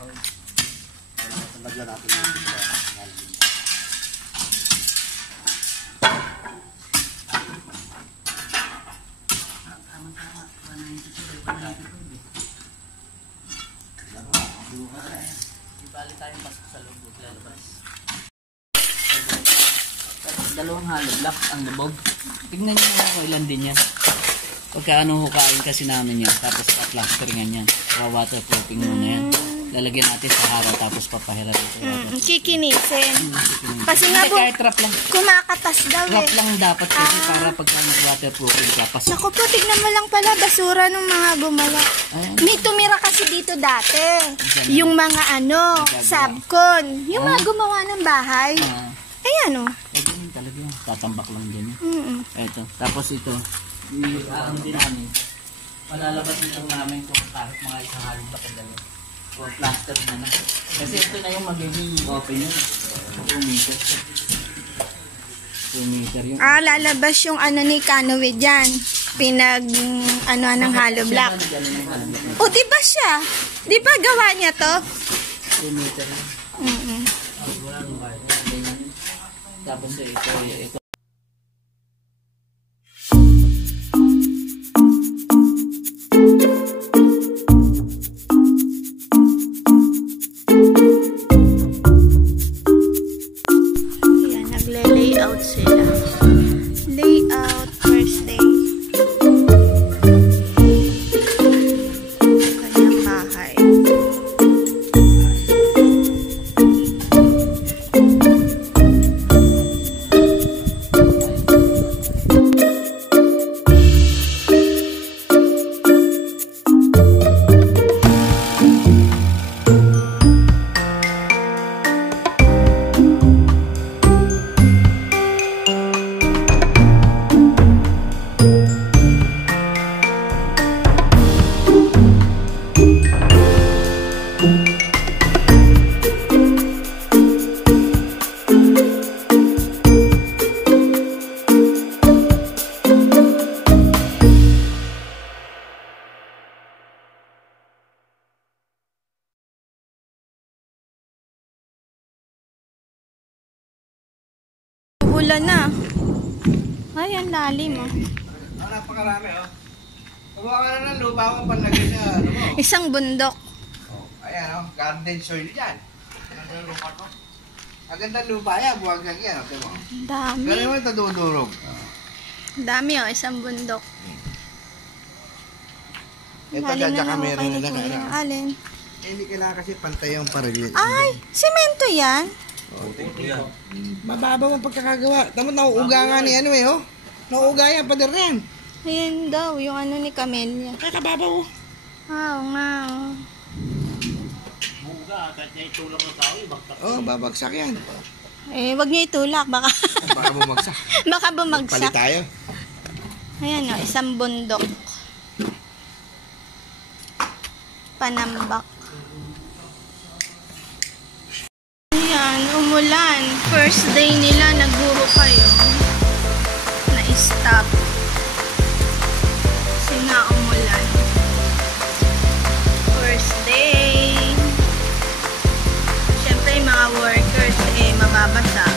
kahoy. Lagyan natin yung bali tayong pasok sa lubog, lalabas. Tapos dalawang hollow block ang lubog. Tignan nyo naman kung ilan din yan. Pagka hukain kasi namin yan, tapos pa-plasteringan yan. Waterproofing muna yan. Lalagyan natin sa harap, tapos papahira dito. Kikinisin. Kasi nga po, kahit wrap lang. kumakatas daw eh. Wrap lang dapat kasi para pagka waterproofing ka. Naku po, tignan mo lang pala, basura ng mga gumawa. Ayan. May tumira kasi dito dati. Yung mga subcon. Yung mga gumawa ng bahay. Ayan o. Lagyan talaga yun. Tatambak lang dyan. Ito. Tapos ito. Ano din namin. Malalabas ito namin kung kahit mga isang halong bakadali. O plaster na na. Kasi ito na yung magiging open yun. 2 meter. 2 meter yun. Lalabas yung ni Canoe dyan. Ng hollow block. O, diba siya? Diba gawa niya to? 2 meter yun. Walang bahay. Tapos ito. Layout sila. Layout first day. Kanyang bahay. Ulan na. Ay, ang lalim oh. napakarami oh. Kumawa ka na ng lupa akong panlagay sa mo. Isang bundok. Ayan oh, garden soil dyan. Ang lupa ko. Magandang lupa yan, buwag yan. Okay mo. Dami. Ganun mo ito dudurog. Dami oh, isang bundok. Ito Galing dyan na kami naman rin kayo nila. Kuya. Alin? Hindi kailangan kasi pantay yung parilin. Ay, semento yan? Mababaw ang pagkakagawa. Tama, nauuga nga ni ano eh, oh. Nauuga yan, pader yan. Ayan daw, yung ni Camellia. Ay, kababaw. Oo nga. Oh, babagsak yan. Eh, wag niyo itulak, baka Baka bumagsak. baka bumagsak. Palit tayo. Ayan o, isang bundok. Panambak. Ayan, umulan. First day nila, naguro kayo. Na-stop. Kasi nga umulan. First day. Siyempre, yung mga workers, mababasa.